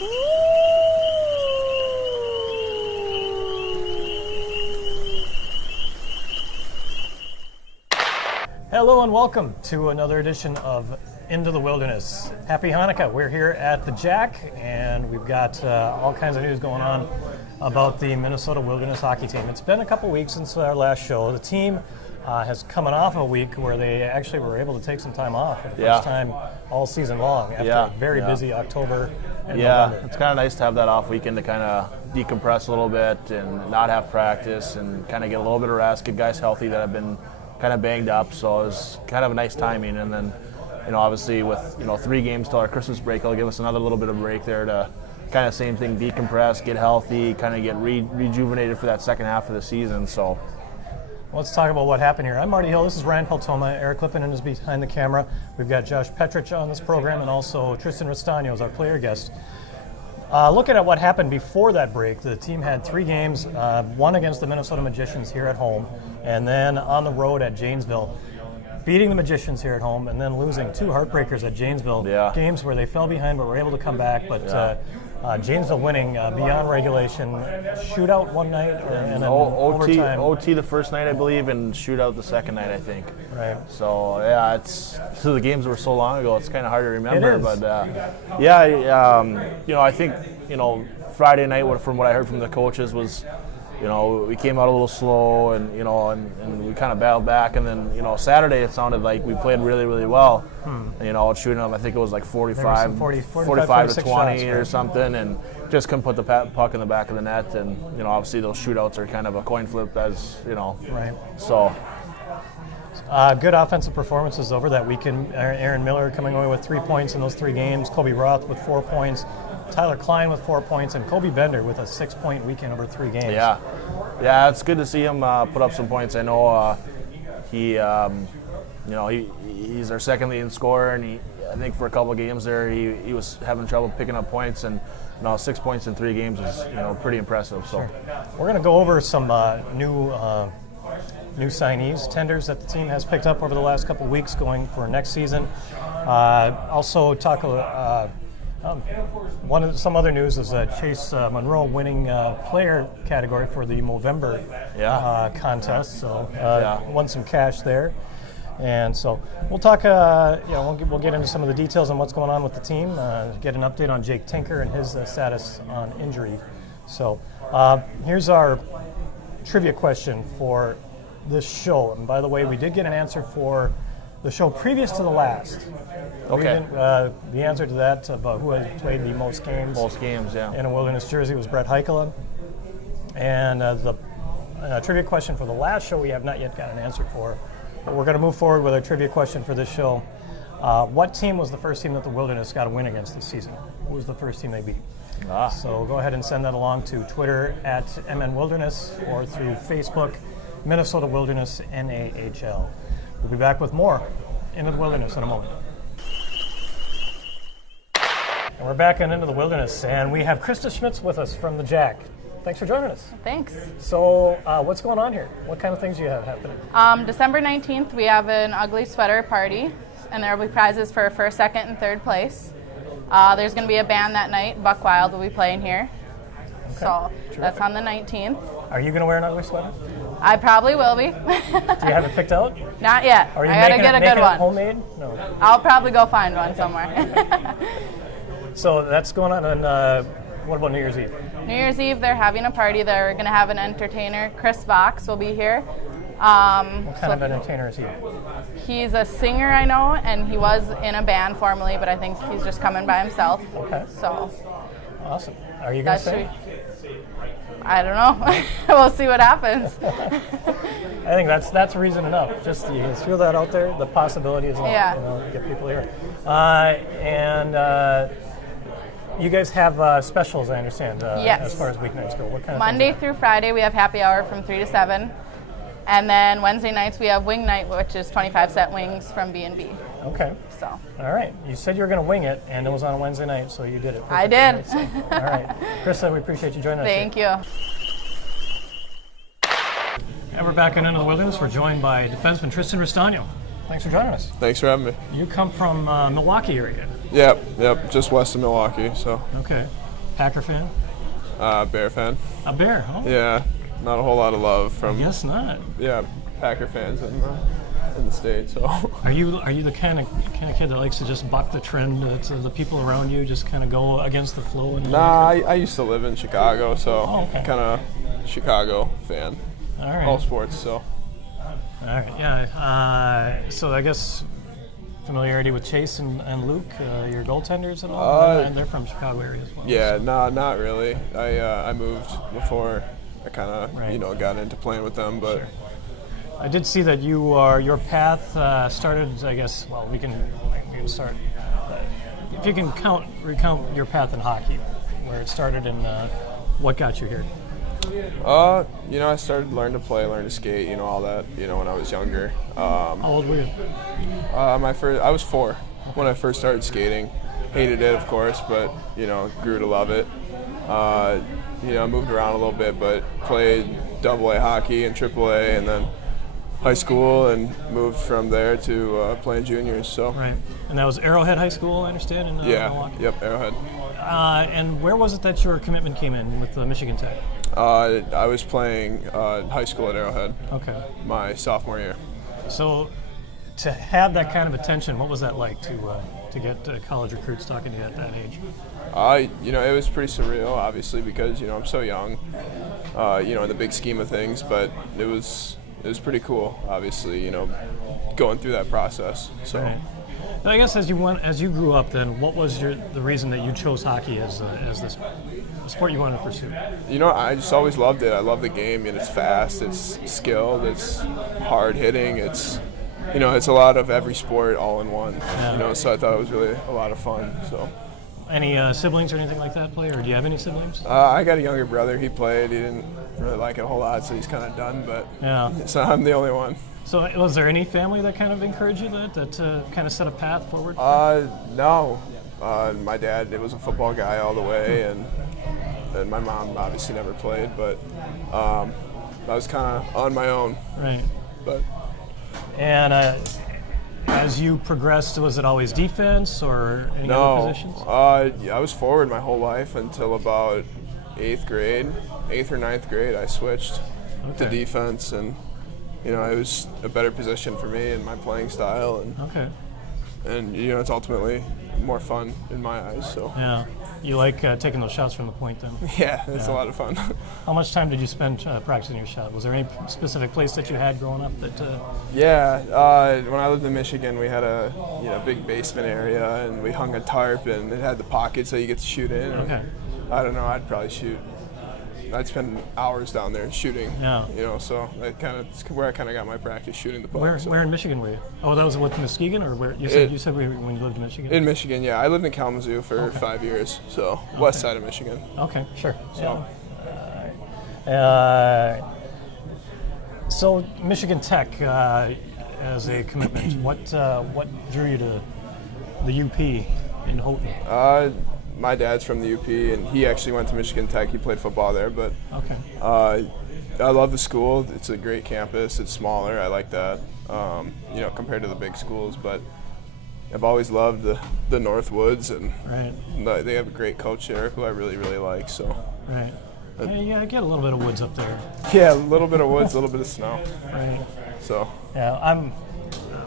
Hello and welcome to another edition of Into the Wilderness. Happy Hanukkah. We're here at the Jack, and we've got all kinds of news going on about the Minnesota Wilderness hockey team. It's been a couple weeks since our last show. The team has coming off a week where they actually were able to take some time off for the first time all season long after a very busy October and November. It's kind of nice to have that off weekend to kind of decompress a little bit and not have practice and kind of get a little bit of rest, get guys healthy that have been kind of banged up. So it was kind of a nice timing. And then, obviously with, 3 games till our Christmas break, it'll give us another little bit of break there to kind of same thing, decompress, get healthy, kind of get rejuvenated for that second half of the season. So let's talk about what happened here. I'm Marty Hill. This is Ryan Peltoma. Eric Lippinen is behind the camera. We've got Josh Petrich on this program, and also Tristan Ristano is our player guest. Looking at what happened before that break, the team had 3 games, one against the Minnesota Magicians here at home, and then on the road at Janesville, beating the Magicians here at home, and then losing 2 heartbreakers at Janesville. Games where they fell behind but were able to come back, but Janesville winning beyond regulation, shootout one night, and then overtime. OT the first night, I believe, and shootout the second night, I think. Right. So, the games were so long ago, it's kind of hard to remember. It is. But, I think, Friday night, from what I heard from the coaches, was, we came out a little slow and we kind of battled back. And then, Saturday it sounded like we played really, really well. Shooting them, I think it was like 45 to 20 or something, and just couldn't put the puck in the back of the net. And, obviously those shootouts are kind of a coin flip Right. So. Good offensive performances over that weekend. Aaron Miller coming away with 3 points in those 3 games. Kobe Roth with 4 points. Tyler Klein with 4 points, and Kobe Bender with a 6-point weekend over 3 games. Yeah, it's good to see him put up some points. I know he's our second leading scorer, and I think for a couple of games there he was having trouble picking up points, and 6 points in 3 games is pretty impressive. So we're going to go over some new signees, tenders that the team has picked up over the last couple of weeks going for next season. Also talk some other news is Chase Monroe winning player category for the Movember contest. So won some cash there, and so we'll talk. We'll get into some of the details on what's going on with the team. Get an update on Jake Tinker and his status on injury. So here's our trivia question for this show. And by the way, we did get an answer for the show previous to the last. Okay. The answer to that of who had played the most games. In a Wilderness jersey was Brett Heikkila. And the trivia question for the last show we have not yet got an answer for. But we're going to move forward with our trivia question for this show. What team was the first team that the Wilderness got a win against this season? Who was the first team they beat? So go ahead and send that along to Twitter at MNWilderness or through Facebook, Minnesota Wilderness NAHL. We'll be back with more Into the Wilderness in a moment. And we're back Into the Wilderness, and we have Krista Schmitz with us from the Jack. Thanks for joining us. Thanks. So what's going on here? What kind of things do you have happening? December 19th, we have an ugly sweater party, and there will be prizes for first, second, and third place. There's going to be a band that night. Buck Wild will be playing here. Okay. So that's on the 19th. Are you going to wear an ugly sweater? I probably will be. Do you have it picked out? Not yet. Are you I got to get a good one. Homemade? No. I'll probably go find one somewhere. So that's going on. And what about New Year's Eve? New Year's Eve, they're having a party. They're going to have an entertainer. Chris Vox will be here. What kind of entertainer is he? He's a singer, I know, and he was in a band formerly, but I think he's just coming by himself. Okay. So. Awesome. Are you going to sing? I don't know. We'll see what happens. I think that's reason enough. Just you throw that out there. The possibility is enough, to get people here. You guys have specials, I understand, yes. As far as weeknights go. What kind of Monday through Friday, we have happy hour from 3 to 7. And then Wednesday nights, we have wing night, which is 25-cent wings from B&B. Okay. So. All right. You said you were going to wing it, and it was on a Wednesday night, so you did it. I did. All right. Krista, we appreciate you joining us. Thank you. And we're back Into the Wilderness. We're joined by defenseman Tristan Ristano. Thanks for joining us. Thanks for having me. You come from Milwaukee area. Yep, just west of Milwaukee. So. Okay. Packer fan? Bear fan. A Bear? Oh, Yeah, not a whole lot of love from guess not. Packer fans in the States. So Are you the kind of kid that likes to just buck the trend to the people around you, just kind of go against the flow? And I used to live in Chicago, so Oh, okay. kind of Chicago fan. All right. All sports, so. All right. Yeah. So I guess familiarity with Chase and Luke, your goaltenders and all, and they're from Chicago area as well. Yeah, not really. I moved before I kind of Right. got into playing with them, but I did see that your path started. I guess. Well, we can start. If you can recount your path in hockey, where it started and what got you here. I started learning to play, learn to skate, all that, when I was younger. How old were you? I was 4 when I first started skating. Hated it, of course, but grew to love it. Moved around a little bit, but played AA hockey and AAA, and then high school, and moved from there to playing juniors. So Right. And that was Arrowhead High School, I understand, in Milwaukee. Yep, Arrowhead. And where was it that your commitment came in with Michigan Tech? I was playing high school at Arrowhead Okay. my sophomore year. So to have that kind of attention, what was that like to get college recruits talking to you at that age? It was pretty surreal, obviously, because I'm so young, in the big scheme of things. But it was pretty cool, obviously, going through that process. So. Right. Now, I guess as you grew up, then what was the reason that you chose hockey as the sport you wanted to pursue? I just always loved it. I love the game, and it's fast, it's skilled, it's hard hitting, it's a lot of every sport all in one. Yeah. So I thought it was really a lot of fun. So. Any siblings or anything like that play, or do you have any siblings? I got a younger brother. He played. He didn't really like it a whole lot, so he's kind of done. But Yeah. so I'm the only one. So was there any family that kind of encouraged you that kind of set a path forward? No. My dad was a football guy all the way, and my mom obviously never played, but I was kind of on my own. Right. But And as you progressed, was it always defense or any other positions? I was forward my whole life until about 8th or 9th grade. I switched to Okay. defense, and it was a better position for me and my playing style, Okay. and it's ultimately more fun in my eyes. So Yeah. You like taking those shots from the point then? yeah, it's Yeah. a lot of fun. How much time did you spend practicing your shot? Was there any specific place that you had growing up that? Yeah, when I lived in Michigan, we had a big basement area, and we hung a tarp, and it had the pocket so you get to shoot in. and Okay. I don't know. I'd spend hours down there shooting. Yeah. So it's where I kind of got my practice shooting the puck. Where so. where in Michigan were you? Oh, that was with Muskegon, or where? You said when you lived in Michigan. In Michigan, yeah. I lived in Kalamazoo for 5 years, so west side of Michigan. Okay, sure. So So Michigan Tech as a commitment. What drew you to the UP in Houghton? my dad's from the UP, and he actually went to Michigan Tech. He played football there, but Okay. I love the school. It's a great campus. It's smaller. I like that, compared to the big schools. But I've always loved the North Woods, and Right. they have a great coach there who I really, really like. So, Right. Yeah, I get a little bit of woods up there. yeah, a little bit of woods, a little bit of snow. Right. So, Yeah,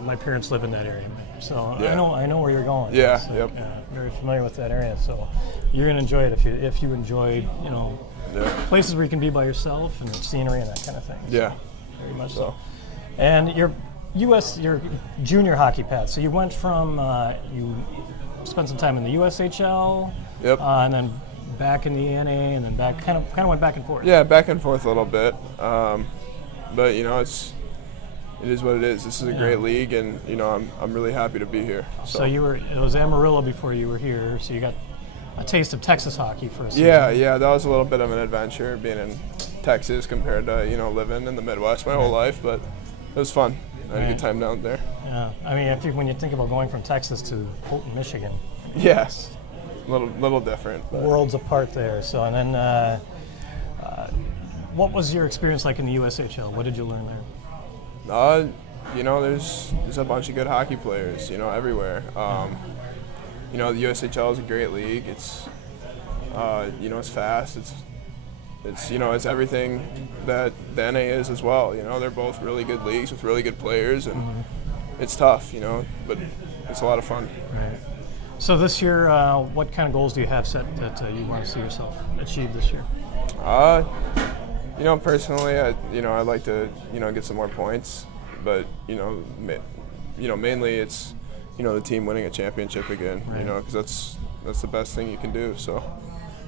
my parents live in that area, so Yeah. I know where you're going. Yeah, So, yep. very familiar with that area, so you're gonna enjoy it if you enjoy yeah, places where you can be by yourself and the scenery and that kind of thing. yeah. Very much so. So, And your junior hockey path. So you went from you spent some time in the USHL, Yep. and then back in the NA, and then back kind of went back and forth. yeah, back and forth a little bit. But it is what it is. This is a great league, and I'm really happy to be here. So it was Amarillo before you were here, so you got a taste of Texas hockey for a season. Yeah, that was a little bit of an adventure being in Texas compared to living in the Midwest my whole life, but it was fun. I had a good time down there. Yeah, I mean, when you think about going from Texas to Houghton, Michigan, Yes, little different. But. worlds apart there. So, and then, what was your experience like in the USHL? What did you learn there? There's a bunch of good hockey players, everywhere. The USHL is a great league. It's, You know, it's fast. It's you know, it's everything that the NA is as well. You know, they're both really good leagues with really good players, and it's tough. You know, but it's a lot of fun. Right. So this year, what kind of goals do you have set that you want to see yourself achieve this year? You know, personally, I'd like to, get some more points, but mainly it's, the team winning a championship again. Right. You know, because that's the best thing you can do. So.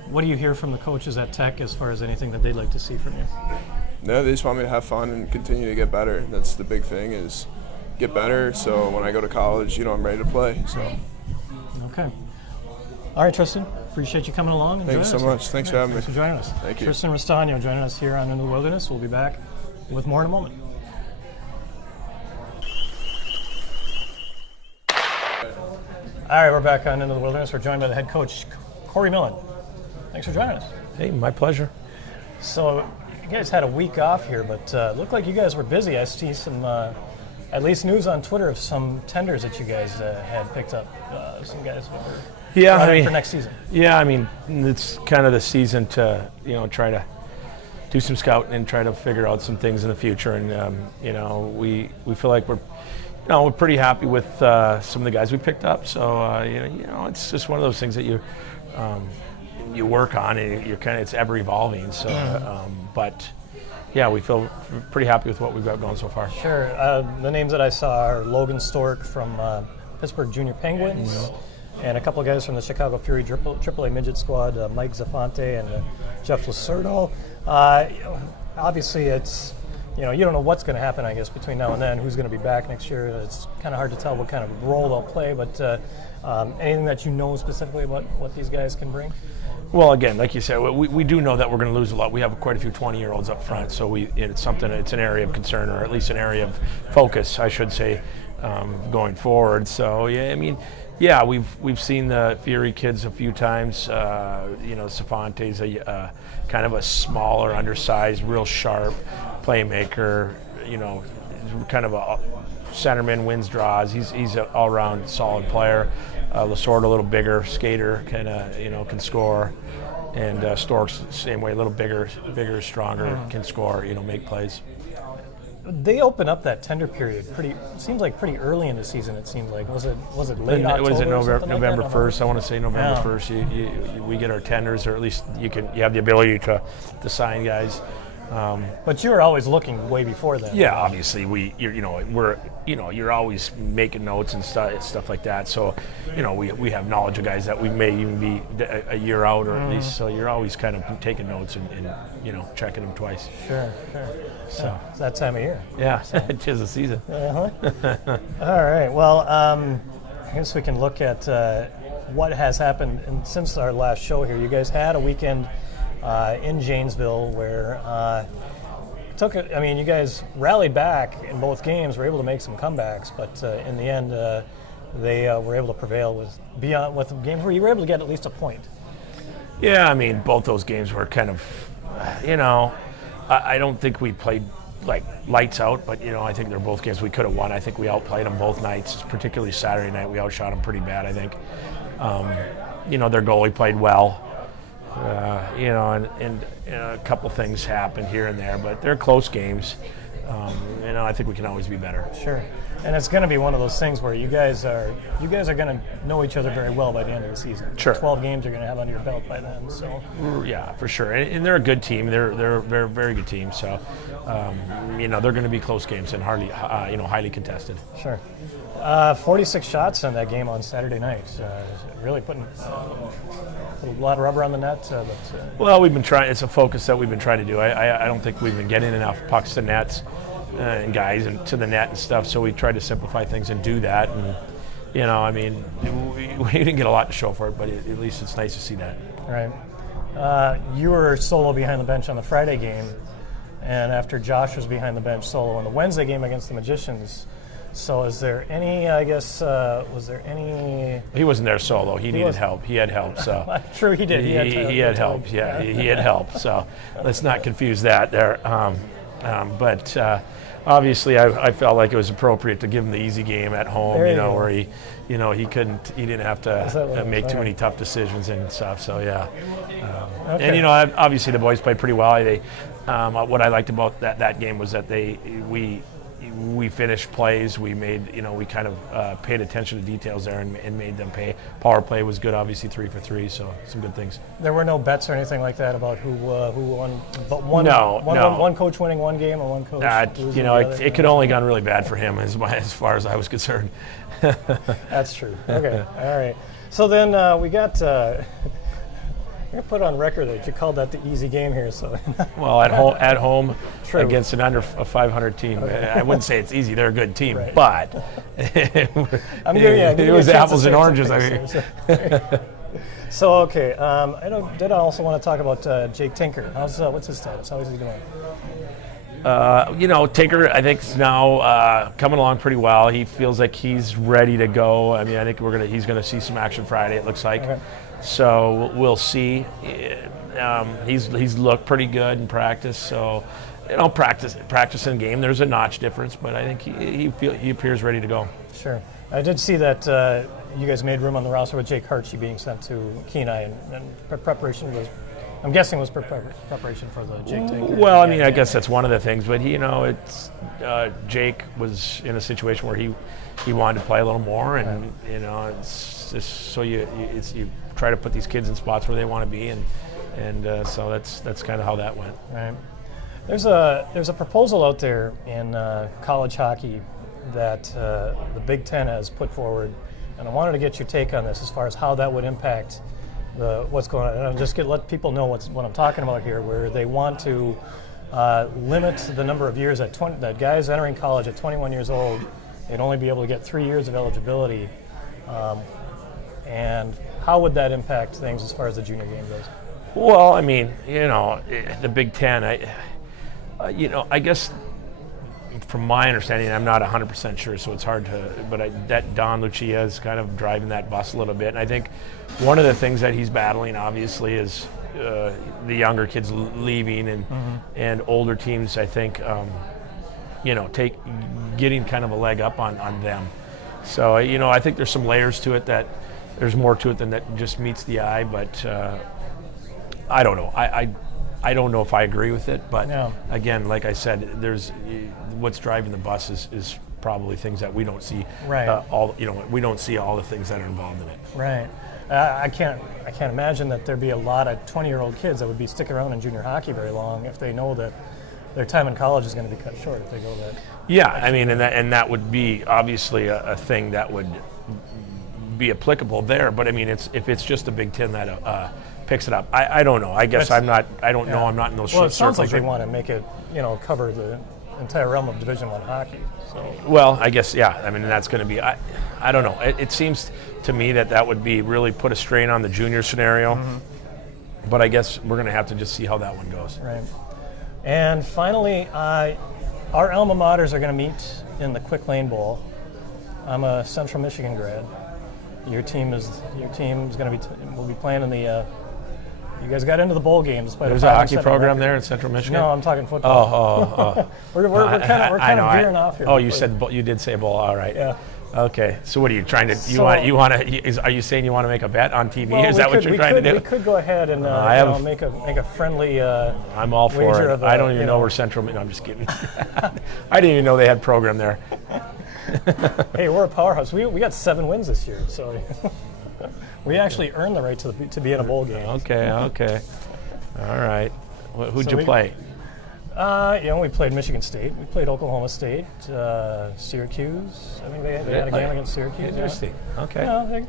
What do you hear from the coaches at Tech as far as anything that they'd like to see from you? No, they just want me to have fun and continue to get better. That's the big thing, is get better. So when I go to college, I'm ready to play. So. Okay. All right, Tristan. Appreciate you coming along and Thanks joining so us. much. Thanks for having me. Thanks for joining us. Thank you. Tristan Restano joining us here on Into the Wilderness. We'll be back with more in a moment. All right, we're back on Into the Wilderness. We're joined by the head coach, Corey Millen. Thanks for joining us. Hey, my pleasure. So you guys had a week off here, but looked like you guys were busy. I see some, at least news on Twitter of some tenders that you guys had picked up. Some guys were for next season. Yeah, I mean, it's kind of the season to, try to do some scouting and try to figure out some things in the future. And, we feel like we're pretty happy with some of the guys we picked up. So, it's just one of those things that you work on, and it's ever evolving. So, but yeah, we feel pretty happy with what we've got going so far. Sure. The names that I saw are Logan Stork from Pittsburgh Junior Penguins, and a couple of guys from the Chicago Fury AAA midget squad, Mike Zafante and Jeff Lacerdo. Obviously, it's you don't know what's going to happen, I guess, between now and then. Who's going to be back next year? It's kind of hard to tell what kind of role they'll play. But anything that you know specifically about what these guys can bring? Well, again, like you said, we do know that we're going to lose a lot. We have quite a few 20-year-olds up front, so it's an area of concern, or at least an area of focus, I should say, going forward. So yeah, I mean, yeah, we've seen the Fury kids a few times. Safante's a kind of a smaller, undersized, real sharp playmaker. Kind of a centerman, wins draws. He's an all-around solid player. Lasorda, a little bigger skater, kind of can score, and Stork's the same way, a little bigger, stronger, can score, make plays. They open up that tender period seems like pretty early in the season. It seemed like was it late October? Was it November like 1st? I want to say November 1st. We get our tenders, or at least you have the ability to sign guys. But you were always looking way before that. Yeah, obviously you're always making notes and stuff like that. So, we have knowledge of guys that we may even be a year out, or at least. So you're always kind of taking notes and checking them twice. Sure. So it's that time of year. Yeah, it is the season. All right. Well, I guess we can look at what has happened since our last show here. You guys had a weekend in Janesville where you guys rallied back in both games, were able to make some comebacks, but in the end they were able to prevail with games where you were able to get at least a point. Yeah, I mean, both those games were kind of, I don't think we played like lights out, but I think they're both games we could have won. I think we outplayed them both nights, particularly Saturday night. We outshot them pretty bad, I think. Their goalie played well. And a couple things happened here and there, but they're close games. I think we can always be better. Sure, and it's going to be one of those things where you guys are going to know each other very well by the end of the season. Sure, 12 games you're going to have under your belt by then. So yeah, for sure, and they're a good team. They're a very, very good team. So they're going to be close games and highly contested. Sure. 46 shots in that game on Saturday night. Really putting a lot of rubber on the net. Well, we've been trying. It's a focus that we've been trying to do. I don't think we've been getting enough pucks to nets and guys and to the net and stuff. So we tried to simplify things and do that. And we didn't get a lot to show for it, but at least it's nice to see that. Right. You were solo behind the bench on the Friday game, and after Josh was behind the bench solo in the Wednesday game against the Magicians. So is there any, was there any... He wasn't there solo. He needed help. He had help. So True, he did. He had help. Yeah, he had help. So let's not confuse that there. But obviously I felt like it was appropriate to give him the easy game at home, There you you know, go. where he didn't have that to what it make was? too Okay. many tough decisions and stuff. So yeah, Okay. and you know, obviously the boys played pretty well. What I liked about that game was that we finished plays. We made, you know, we kind of paid attention to details there and made them pay. Power play was good, obviously 3 for 3, so some good things. There were no bets or anything like that about who won. But No. One coach winning one game or one coach losing You know, the other? it could only gone really bad for him as far as I was concerned. That's true. Okay. All right. So then we got. I'm gonna put on record that you called that the easy game here. So Well, at home True. against an under a 500 team, I wouldn't say it's easy. They're a good team, Right. but I'm giving it you a was chance to apples say and oranges. I something, mean, So okay, did I also want to talk about Jake Tinker? What's his status? How is he doing? you know, Tinker, I think, is now coming along pretty well. He feels like he's ready to go. I mean, I think he's gonna see some action Friday. It looks like. Okay. So we'll see. He's looked pretty good in practice. So, you know, practice in game. There's a notch difference, but I think he appears ready to go. Sure. I did see that you guys made room on the roster with Jake Hartshee being sent to Kenai, and preparation was, I'm guessing, was preparation for the Jake Tinker. Well, I mean, I guess that's one of the things, but you know, it's Jake was in a situation where he wanted to play a little more, and you know, it's just so you try to put these kids in spots where they want to be, and so that's kind of how that went. Right. There's a proposal out there in college hockey that the Big Ten has put forward, and I wanted to get your take on this as far as how that would impact what's going on. And I'll just let people know what I'm talking about here, where they want to limit the number of years that guys entering college at 21 years old, they'd only be able to get 3 years of eligibility. And how would that impact things as far as the junior game goes? Well, I mean, you know, the Big Ten, you know, I guess from my understanding, I'm not 100% sure, so it's hard to, but that Don Lucia is kind of driving that bus a little bit. And I think one of the things that he's battling, obviously, is the younger kids leaving and older teams, I think, you know, getting kind of a leg up on them. So, you know, I think there's some layers to it that there's more to it than that just meets the eye, but I don't know. I don't know if I agree with it, but Yeah. again, like I said, what's driving the bus is probably things that we don't see. Right. We don't see all the things that are involved in it. Right. I can't imagine that there'd be a lot of 20-year-old kids that would be sticking around in junior hockey very long if they know that their time in college is going to be cut short if they go that. Yeah, I mean, and that would be obviously a thing that would be applicable there. But I mean, if it's just a Big Ten that picks it up, I don't know. I guess I'm not. I don't know. I'm not in those Well, it sounds circles. like they want to make it, cover the entire realm of Division I hockey. So Well, I guess, yeah. I mean, that's going to be, I don't know. It seems to me that would be really put a strain on the junior scenario. But I guess we're going to have to just see how that one goes. right. And finally, our alma maters are going to meet in the Quick Lane Bowl. I'm a Central Michigan grad. Your team is going to will be playing in the. You guys got into the bowl game despite There's a a 5-7 hockey program record. there in Central Michigan? No, I'm talking football. Oh. We're kind of veering off here. Oh, you did say bowl. All right. Yeah. Okay. So what are you trying to? Are you saying you want to make a bet on TV? Well, is that what you're trying to do? We could go ahead and make a friendly. I'm all for wager it. of, I don't even know where Central. No, I'm just kidding. I didn't even know they had program there. Hey, we're a powerhouse. We got 7 wins this year, so we actually earned the right to be in a bowl game. Okay. All right. Who'd So you we- play? We played Michigan State. We played Oklahoma State, Syracuse. I think they had a game against Syracuse. yeah. Interesting. Okay.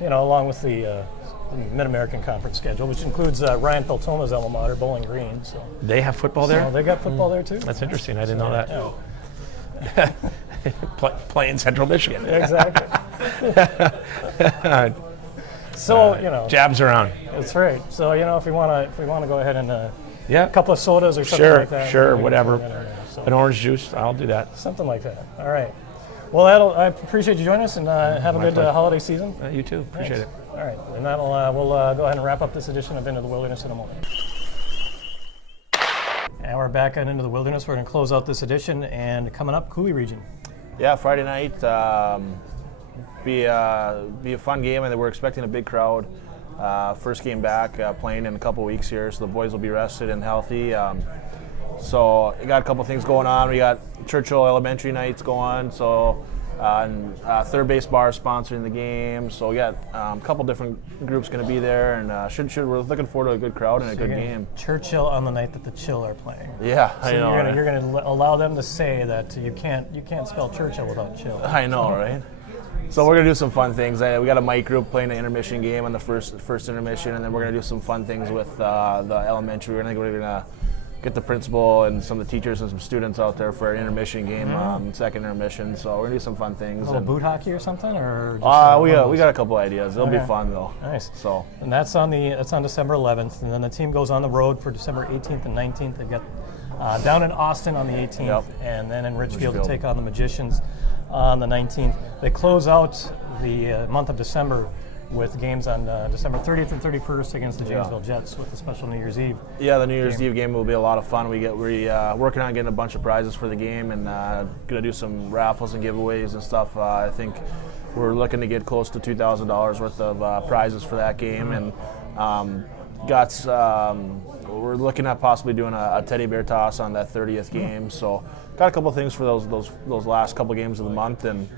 Along with the Mid-American Conference schedule, which includes Ryan Feltoma's alma mater, Bowling Green. So, They have football there? they got football there too. That's interesting. I didn't know that. Yeah, Playing Central Michigan. exactly. So Jabs around. that's right. So if we want to go ahead and Yeah. a couple of sodas or something Sure, like that. sure, we can whatever. throw that in there, so. An orange juice. I'll do that. Something like that. All right. Well, I appreciate you joining us, and have a My good pleasure. holiday season. You too. Appreciate it. All right, and we'll go ahead and wrap up this edition of Into the Wilderness in a moment. And we're back on Into the Wilderness. We're going to close out this edition, and coming up, Cooley Region. Yeah, Friday night, be a fun game, and we're expecting a big crowd. First game back, playing in a couple weeks here, so the boys will be rested and healthy. So we got a couple things going on. We got Churchill Elementary nights going, so and Third Base Bar sponsoring the game. So we got a couple different groups going to be there, and we're looking forward to a good crowd and a good game. Churchill on the night that the Chill are playing. Yeah, So I know. you're going to allow them to say that you can't spell Churchill without Chill. I know, right? So we're gonna do some fun things. We got a mic group playing an intermission game on the first intermission, and then we're gonna do some fun things with the elementary. We're gonna get the principal and some of the teachers and some students out there for an intermission game, second intermission. So we're gonna do some fun things. A little boot hockey or something, or just we got a couple ideas. It'll be fun though. Nice. So and that's on December 11th, and then the team goes on the road for December 18th and 19th. They've got down in Austin on the 18th, Yep. and then in Richfield to take on the Magicians on the 19th. They close out the month of December with games on December 30th and 31st against the Janesville Jets with a special New Year's Eve. yeah, the New Year's Eve game will be a lot of fun. We're working on getting a bunch of prizes for the game, and gonna do some raffles and giveaways and stuff. I think we're looking to get close to $2,000 worth of prizes for that game, and we're looking at possibly doing a teddy bear toss on that 30th game. So got a couple things for those last couple games of the month, and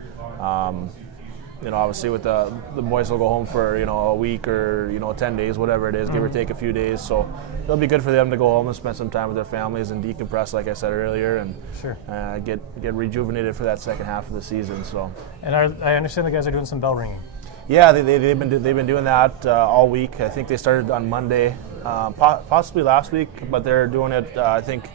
obviously with the boys will go home for a week or 10 days, whatever it is, give or take a few days. So it'll be good for them to go home and spend some time with their families and decompress, like I said earlier, and Sure. Get rejuvenated for that second half of the season. So. And I understand the guys are doing some bell ringing. Yeah, they've been doing that all week. I think they started on Monday, possibly last week, but they're doing it. I think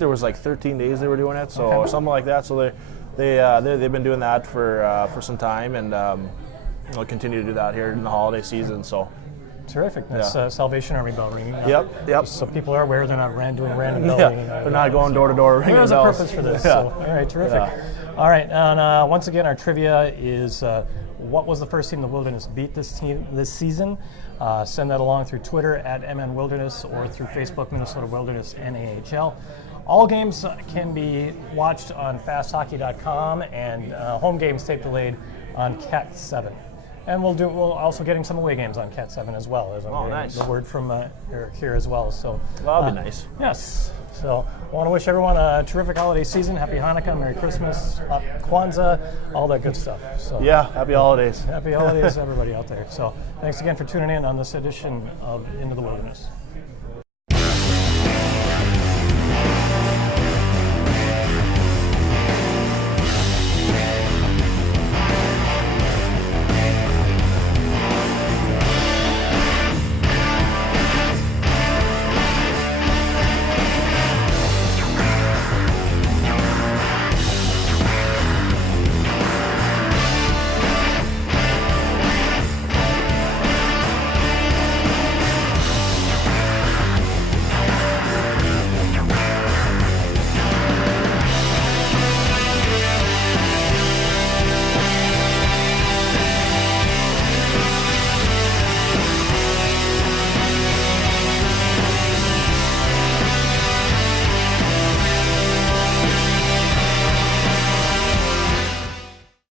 there was like 13 days they were doing it, so something like that. So they've been doing that for some time, and they'll continue to do that here in the holiday season. So. Terrific. That's Salvation Army bell ringing. Yep. So people are aware they're not doing random bell Yeah, ringing. they're not going door to door ringing There's a bells. purpose for this. Yeah. So, all right, terrific. Yeah. All right, and once again, our trivia is what was the first team the Wilderness beat this season? Send that along through Twitter at MN Wilderness or through Facebook, Minnesota Wilderness NAHL. All games can be watched on fasthockey.com, and home games tape delayed on Cat 7. And we'll also getting some away games on Cat 7 as well. As I'm getting nice. the word from Eric here as well. So That'll be nice. Yes. So I want to wish everyone a terrific holiday season. Happy Hanukkah, Merry Christmas, Kwanzaa, all that good stuff. So Yeah, happy holidays. happy holidays, everybody out there. So thanks again for tuning in on this edition of Into the Wilderness.